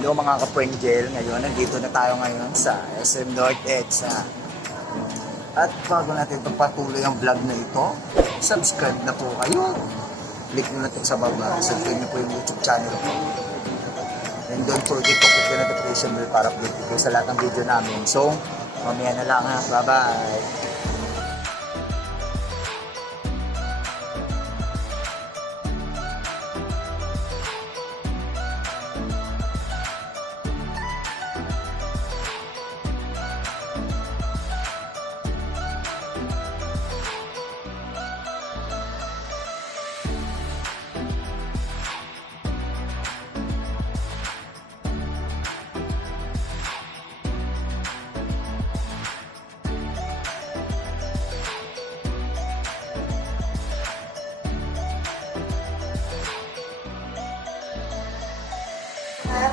Hello mga ka-Pringel, ngayon nandito na tayo ngayon sa SM North EDSA. At bago natin pagpatuloy ang vlog na ito, subscribe na po kayo. Click nyo na sa baba, subscribe nyo po yung YouTube channel ko. And don't forget to click the notification bell para update kayo sa lahat ng video namin. So, mamaya na lang ha. Bye-bye!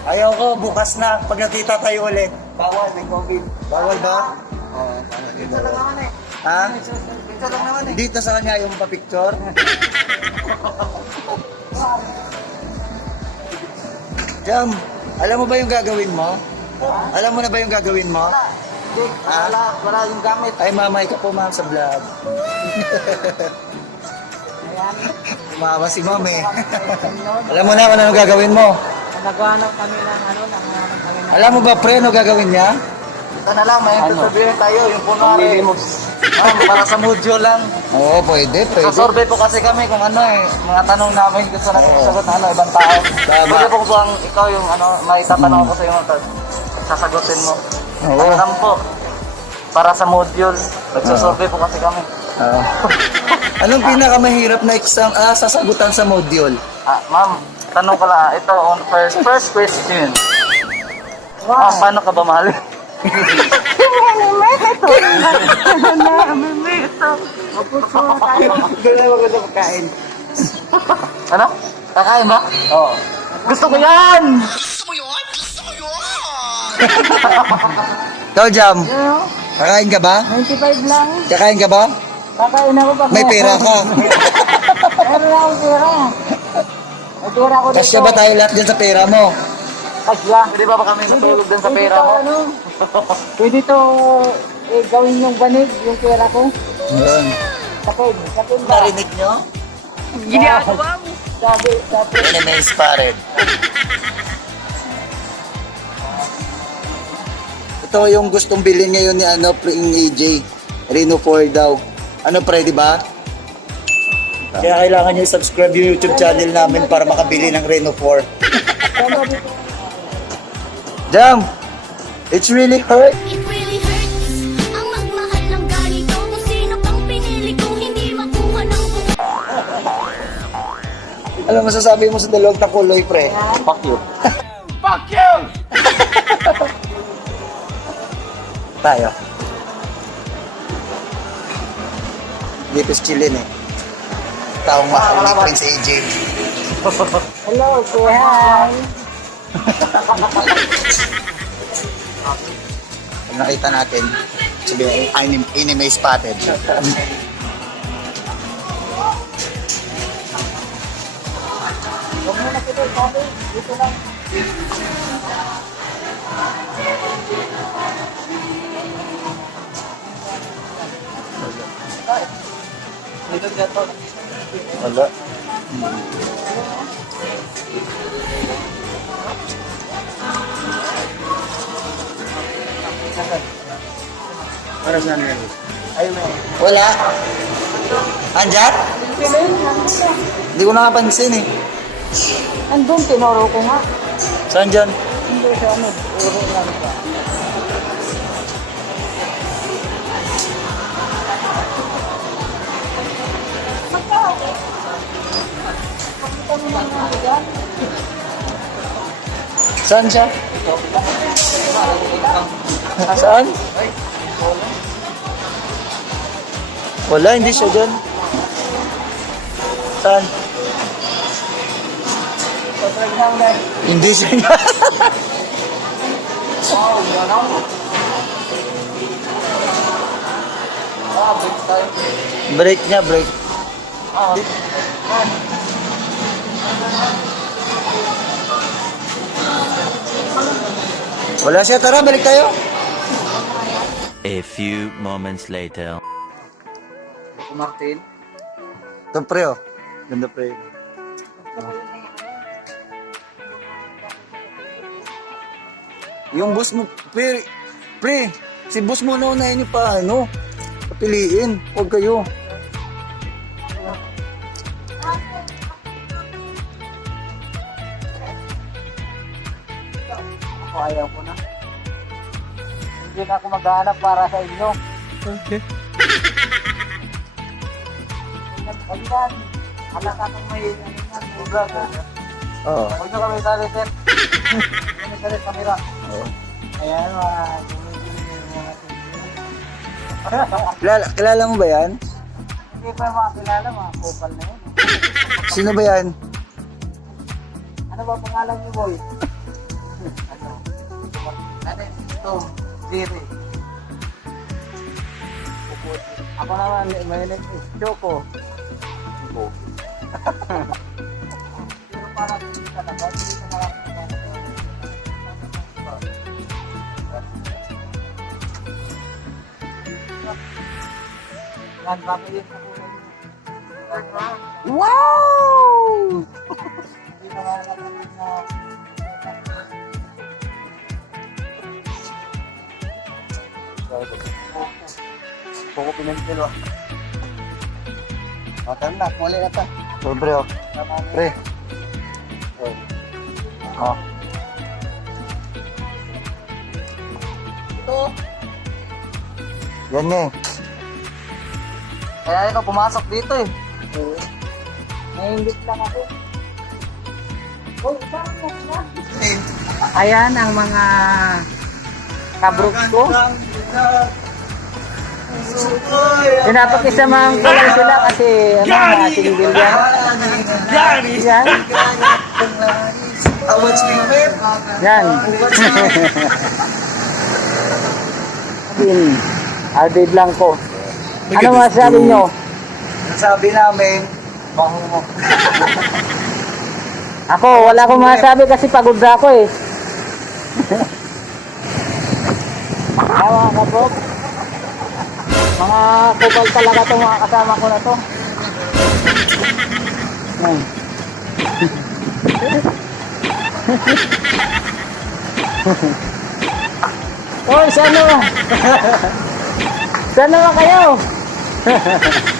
Ayaw ko, bukas na. Pag nakita tayo ulit. Bawal, may COVID. Bawal ba? Oo. Picture lang naman eh. Ha? Picture lang naman eh. Dito sa kanya yung pa-picture. Jam, alam mo ba yung gagawin mo? Alam mo na ba yung gagawin mo? Hindi, wala, wala yung gamit. Ay, mamay ka po ma'am sa vlog. Ayan. Mama si ma'am eh. Alam mo na kung ano gagawin mo. Naghanap kami ng ano, naghanap kami ng... Alam mo ba pre, ano gagawin niya? Ito na lang, may Ano? sasabihin tayo, yung kunwari. Ma'am, para sa module lang. Oo, pwede, pwede. Sasurvey po kasi kami kung ano eh, mga tanong namin gusto namin sasagot ng ano, ibang tao. Tama. Pwede po bang ikaw yung ano, may tatanong ako sa iyo, tad- sasagutin mo. Oo. Ano lang po, para sa module, nagsasurvey po kasi kami. Oo. Anong pinakamahirap na exam, ah, sasagutan sa module? Ah, ma'am, tanong ko lang, ito, on first, first question. Ma'am, paano ka ba mahal? ano? Kakain ba? Oo. Gusto ko yan! Ikaw, Jam, kakain ka ba? 95 lang. Kakain ka ba? Kakain ako pa. May pera ka. pera ko dito. Kasya ba tayo lahat dyan sa pera mo? Kasya. Pwede ba ba kami matulog din sa pera mo? Ano, pwede to eh, gawin yung banig, yung pera ko. Yun. Sapid, sapid ba? Narinig nyo? Ginagawa mo. Sabi, sabi. Enemy spotted. Ito yung gustong bilhin ngayon ni ano, Pring AJ. Reno 4 daw. Ano pre, di ba? Kaya kailangan nyo i-subscribe yung YouTube channel namin para makabili ng Reno 4. Jam! It's really hurt. It really hurts Ang magmahal ng ganito Kung sino pang pinili kung hindi makuha ng buo Ano masasabi mo sa dalawang takuloy, pre? Fuck you. Tayo. Dito si Chilin eh. Taong mahal ni Prince AJ. Hello, hi. Pag nakita natin, sabi anime, anime spotted. Huwag mo na kita, sabi. Dito lang. Dito ka Wala. Para saan yan? Ayun na. Wala. Andiyan? Hindi ko nakapansin eh. Andun, tinuro ko nga. Saan dyan? Hindi sa ano, uro lang ba? Saan siya? Saan? Wala, hindi siya dyan. Saan? Hindi siya dyan. Wow, break niya, break. Wala siya, tara, balik tayo. A few moments later. Martin. Ito, pre, oh. Ganda, pre. Yung boss mo, pre, pre, si boss mo na unahin niyo pa, ano, papiliin. Huwag kayo. Ako ayaw ko na. Hindi na ako maghanap para sa inyo. Okay. Huwag yan. Halata kang may ano yan, buga. Oo. Huwag nyo kami tali, sir. Kami tali, kamera. Oo. Ayan, mga Kilala, kilala mo ba yan? Hindi pa mga kilala, mga kupal na yun. Sino ba yan? Ano ba pangalan niyo, boy? Ito, diri. Ako naman, may name is Choco. Choco. Pero para sa labas, sa labas, Wow! Pukupin ng kilo. Matan na, muli na ta. Sobre, oh. Pre. Oh. Ito. Yan eh. Kaya ikaw pumasok dito eh. Oo. Nahingit lang ako. Uy, saan mo na? Ayan ang mga kabrooks ko. Pinapakisamahan ko lang sila kasi ano na single yan. Yan. Yan. Din. Aldi Blanco. Ano masasabi nyo? Sabi namin, mo. Ako, wala akong masasabi kasi pagod ako eh. Bob. Mga kubal talaga itong mga kasama ko na to. Oy, sano? sano ba kayo?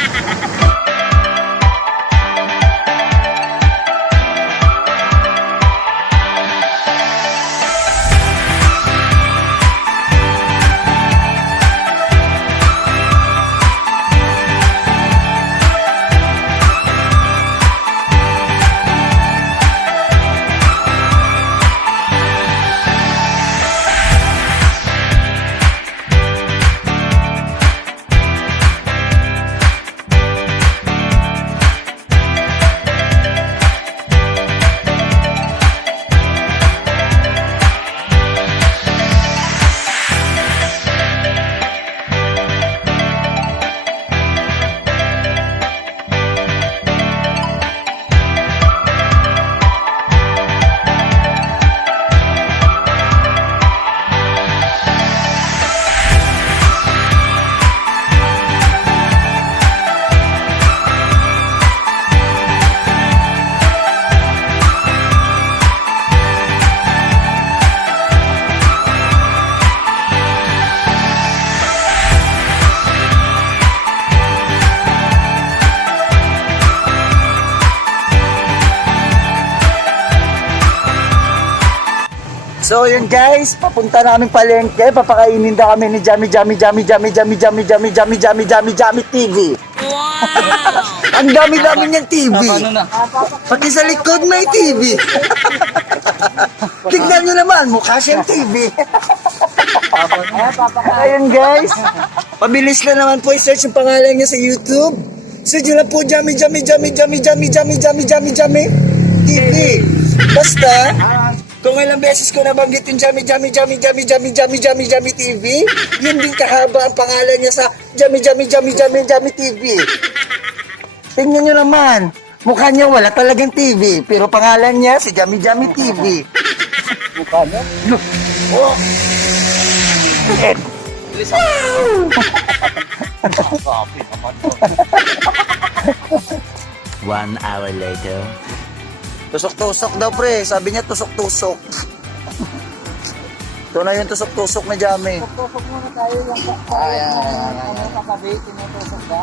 So yun guys, papunta namin palengke, papakainin daw kami ni Jami Jami Jami Jami Jami Jami Jami Jami Jami Jami Jami TV. Ang dami-dami niyang TV. Pati sa likod may TV. Tignan nyo naman, mukha siyang TV. Ayun guys, pabilis na naman po i-search yung pangalan niya sa YouTube. Search nyo lang po Jami Jami Jami Jami Jami Jami Jami Jami Jami TV. Basta, kung ilang beses ko nabanggit yung Jami Jami Jami Jami Jami Jami Jami Jami TV, yun din kahaba ang pangalan niya sa Jami Jami Jami Jami Jami TV. Tingnan nyo naman, mukha niya wala talagang TV, pero pangalan niya si Jami Jami TV. Paano? Oh! Bilis ako. One hour later. Tusok-tusok daw pre. Sabi niya tusok-tusok. Ito na yung tusok-tusok ni Jami. Tusok muna tayo yung ka- Ay, ay, ay, ay, ano kakabi, tinutusok ka.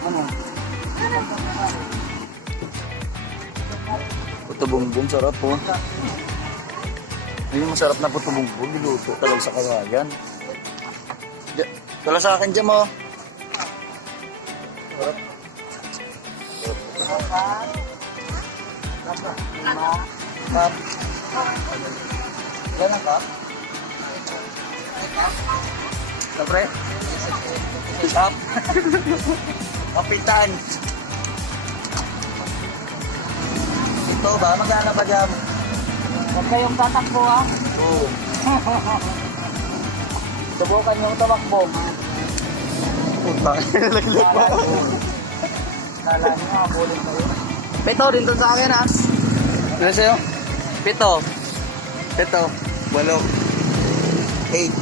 Ano? Puto bumbong, sarap po. Yung masarap na puto bumbong, niluto talaga sa kawayan. Tala sa akin dyan mo. Sarap. Kap. Ilan ang kap? Siyempre. Kap. Kapitan. Ito ba? Magkano ba dyan? Huwag kayong tatakbo ha. Oo. Subukan yung tamakbo. Puta. Nalaglag pa. Kala nyo, habulin kayo. Pito, din to sa akin ha. Ano sa'yo? Pito. Pito. Walo. Eight.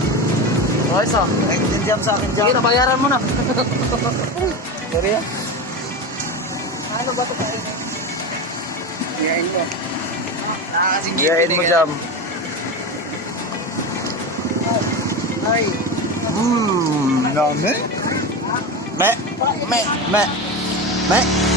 O, isa. Ay, jam sa akin Sige, jam. nabayaran mo na. Sorry ah. ano ba ito kayo? Iyain mo. Iyain mo jam. Ay. Hmm, dami. 卖卖卖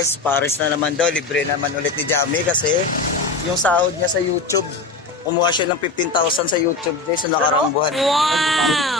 guys, Paris na naman daw, libre naman ulit ni Jamie kasi yung sahod niya sa YouTube, kumuha siya ng 15,000 sa YouTube guys, sa nakarang buwan. Wow!